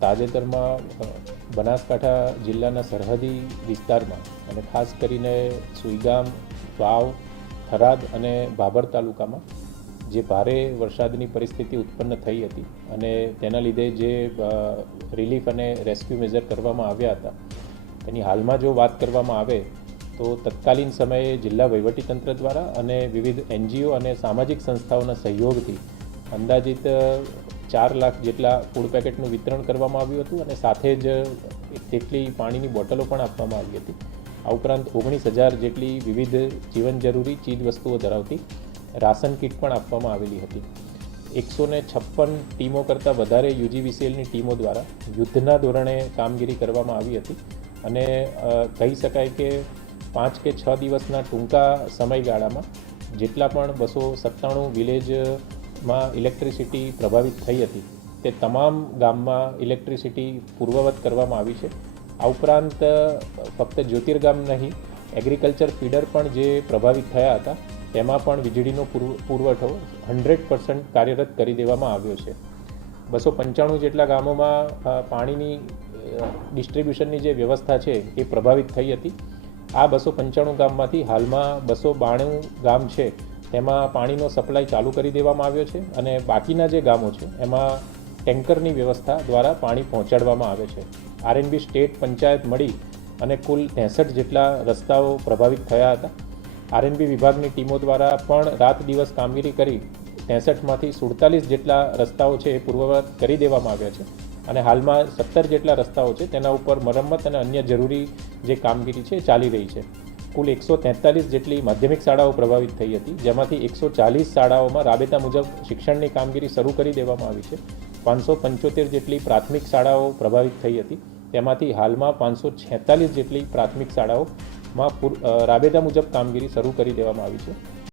તાજેતરમાં બનાસકાંઠા જિલ્લાના સરહદી વિસ્તારમાં અને ખાસ કરીને સુઈગામ, વાવ, થરાદ અને બાબર તાલુકામાં જે ભારે વરસાદની પરિસ્થિતિ ઉત્પન્ન થઈ હતી અને તેના લીધે જે રિલીફ અને રેસ્ક્યુ મેજર કરવામાં આવ્યા હતા તેની હાલમાં જો વાત કરવામાં આવે તો તત્કાલીન સમયે જિલ્લા વહીવટીતંત્ર દ્વારા અને વિવિધ NGO અને સામાજિક સંસ્થાઓના સહયોગથી અંદાજિત 4 લાખ જેટલા ફૂડ પેકેટનું વિતરણ કરવામાં આવ્યું હતું અને સાથે જ તેટલી પાણીની બોટલો પણ આપવામાં આવી હતી. આ ઉપરાંત 19,000 જેટલી વિવિધ જીવન જરૂરી ચીજ વસ્તુઓ ધરાવતી રાશન કીટ પણ આપવામાં આવેલી હતી. 156 ટીમો કરતાં વધારે UGVCLની ટીમો દ્વારા યુદ્ધના ધોરણે કામગીરી કરવામાં આવી હતી અને કહી શકાય કે 5 કે 6 દિવસના ટૂંકા સમયગાળામાં જેટલા પણ 297 વિલેજમાં ઇલેક્ટ્રિસિટી પ્રભાવિત થઈ હતી તે તમામ ગામમાં ઇલેક્ટ્રિસિટી પૂર્વવત કરવામાં આવી છે. આ ઉપરાંત ફક્ત જ્યોતિર્ગામ નહીં, એગ્રીકલ્ચર ફીડર પણ જે પ્રભાવિત થયા હતા તેમાં પણ વીજળીનો પુરવઠો 100% કાર્યરત કરી દેવામાં આવ્યો છે. 295 જેટલા ગામોમાં પાણીની ડિસ્ટ્રીબ્યુશનની જે વ્યવસ્થા છે એ પ્રભાવિત થઈ હતી. આ 295 ગામમાંથી હાલમાં 292 ગામ છે તેમાં પાણીનો સપ્લાય ચાલુ કરી દેવામાં આવ્યો છે અને બાકીના જે ગામો છે એમાં ટેન્કરની વ્યવસ્થા દ્વારા પાણી પહોંચાડવામાં આવે છે. RNB સ્ટેટ પંચાયત મળી અને કુલ 63 જેટલા રસ્તાઓ પ્રભાવિત થયા હતા. RNB વિભાગની ટીમો દ્વારા પણ રાત દિવસ કામગીરી કરી 63માંથી 47 જેટલા રસ્તાઓ છે એ પૂર્વવત કરી દેવામાં આવ્યા છે અને હાલમાં 17 જેટલા રસ્તાઓ છે તેના ઉપર મરમ્મત અને અન્ય જરૂરી જે કામગીરી છે ચાલી રહી છે. કુલ 143 જેટલી માધ્યમિક શાળાઓ પ્રભાવિત થઈ હતી, જેમાંથી 140 શાળાઓમાં રાબેતા મુજબ શિક્ષણની કામગીરી શરૂ કરી દેવામાં આવી છે. 575 જેટલી પ્રાથમિક શાળાઓ પ્રભાવિત થઈ હતી, તેમાંથી હાલમાં 546 જેટલી પ્રાથમિક શાળાઓમાં રાબેતા મુજબ કામગીરી શરૂ કરી દેવામાં આવી છે.